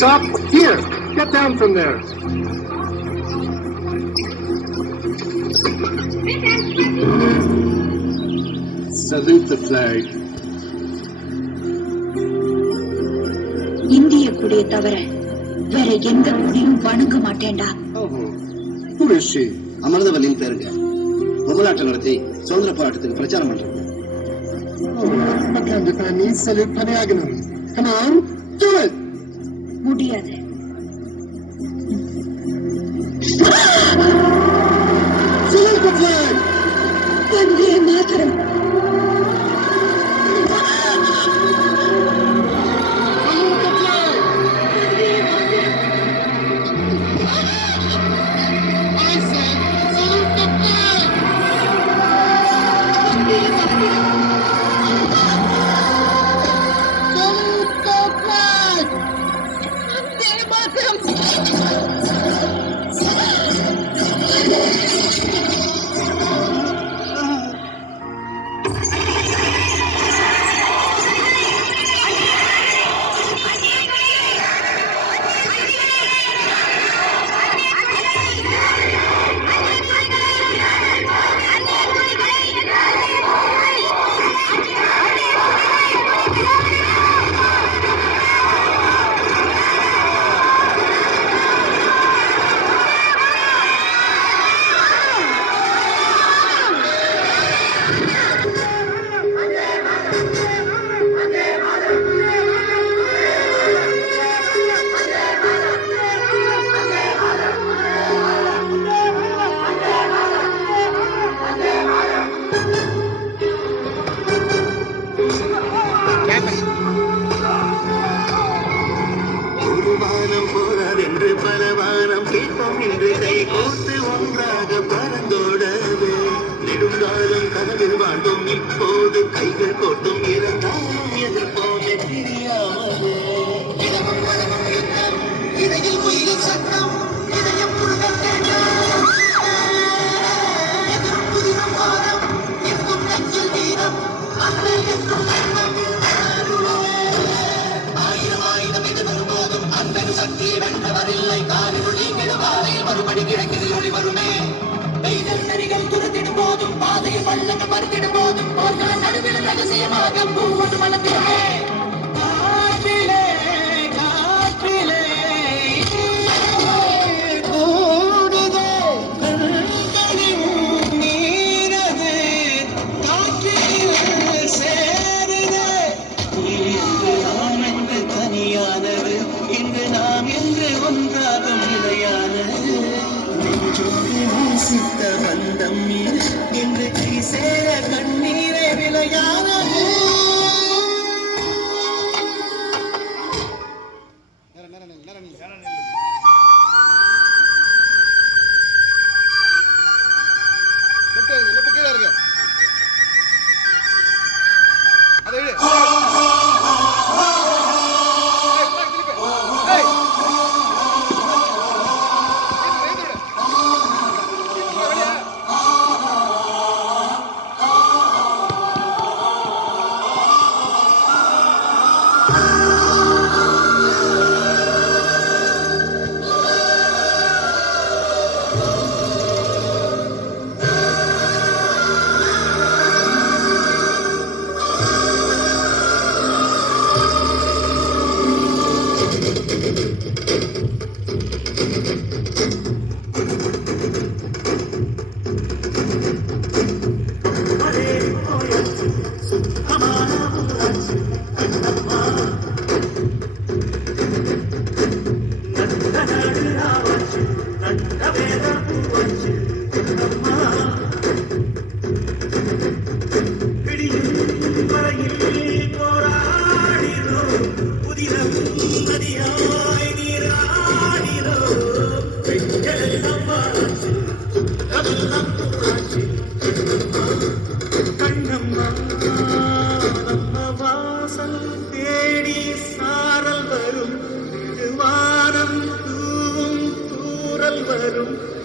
Stop here. Get down from there. Salute the flag. இந்திய குடியை தவிர வேற எந்த குடியும் வணங்க மாட்டேன்டா. Who is she? அமிர்தவல்லின் பேருங்க. பொம்மலாட்டம் நடத்தி சுதந்திர போராட்டத்துக்கு பிரச்சாரம் பண்றாங்க. Salute Panayaganam. Come on, do it. முடியாது. Salute the flag. Vande Mataram. இப்போது கைகள் கோட்டும் இருந்தாலும் எதிர்ப்போமே தெரியாமலே இடமும் வளமும் யுத்தம் இடையில் குயிலின் சத்தம் இதயம் எதிரும் புதிரும் வாரம் எங்கும் நெஞ்சில் வீரம் அன்னை என்றும் ஆயிரம் ஆயுதம் இது வரும்போதும் அன்பெரு சக்தியை வென்றவரில்லை காரிருள் நீங்கிடும் பாதையில் மறுபடி கிழக்கில் ஒளி வருமே பெய்தல் நரிகள் துரத்திடும் போதும் பாதையில் பள்ளங்கள் மறுத்திடும் போதும் போர்க்களம் நடுவில் ரகசியமாக பூவோடு மலர்ந்திடுமே காற்றிலே காற்றிலே கூடுதே கண்களின் நீரது காற்றில் சேருதே இன்று நாம் என்று தனியானது இன்று நாம் என்று ஒன்றாகும் நிலையானது நேசித்த பந்தம் என்று கை சேர கண்ணீரே விளையானது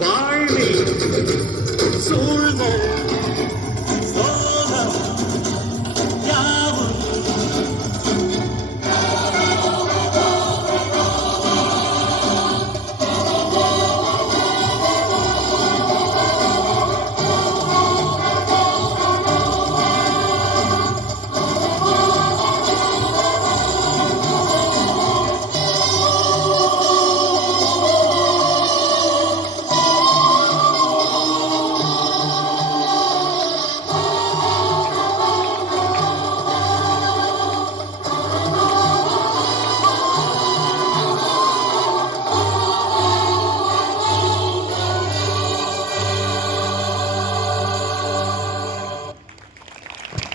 வாழ்வில் சூழ்ந்த